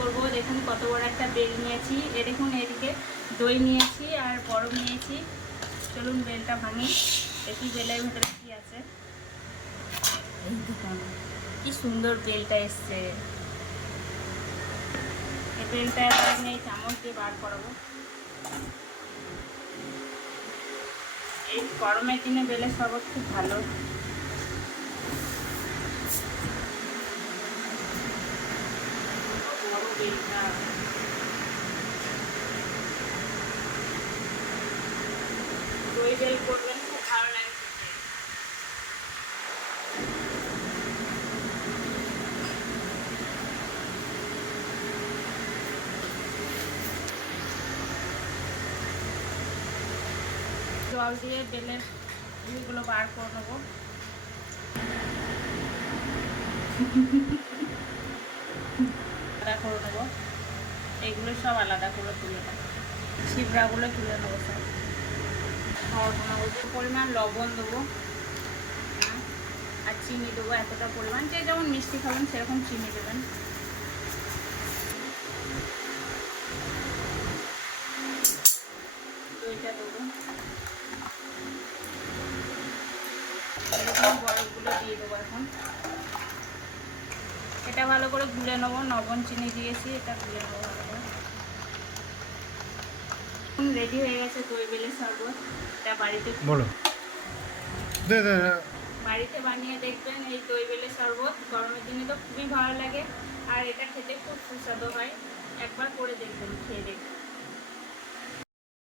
করব। দেখুন কত বড় একটা বেল নিয়েছি, এ দেখুন এদিকে দই নিয়েছি আর বরফ নিয়েছি। চলুন বেলটা ভাঙি, দেখি বেলের ভেতরে কি আছে। এই দেখুন কি সুন্দর বেলটা এসছে। এই বেলটা এবার আমি এই চামচ দিয়ে বার করাবো। এই গরমের দিনে বেলের শরবত খুব ভালো। বড় বেলটা, দই বেল করবেন খুব ভালো লাগে খেতে। জল দিয়ে বেলের ইয়েগুলো বার করে নেবো। আলাদা করে নেবো, এগুলো সব আলাদা করে তুলে নেবো, ছিবড়াগুলো তুলে নেবো সব। পরিমাণ লবণ দেবো আর চিনি দেবো এতটা পরিমাণ, যে যেমন মিষ্টি খাবেন সেরকম চিনি দেবেন। দইটা দেবো, এরকম বরফগুলো দিয়ে দেবো। এখন এটা ভালো করে গুলে নেবো, লবণ চিনি দিয়েছি, এটা গুলে নেবো ভালো করে। রেডি হয়ে গেছে দই বেলের শরবত। এটা বাড়িতে বলো, বাড়িতে বানিয়ে দেখবেন এই দই বেলের শরবত। গরমের দিনে তো খুবই ভালো লাগে আর এটা খেতে খুব সুস্বাদু হয়। একবার করে দেখবেন, খেয়ে দেখবেন।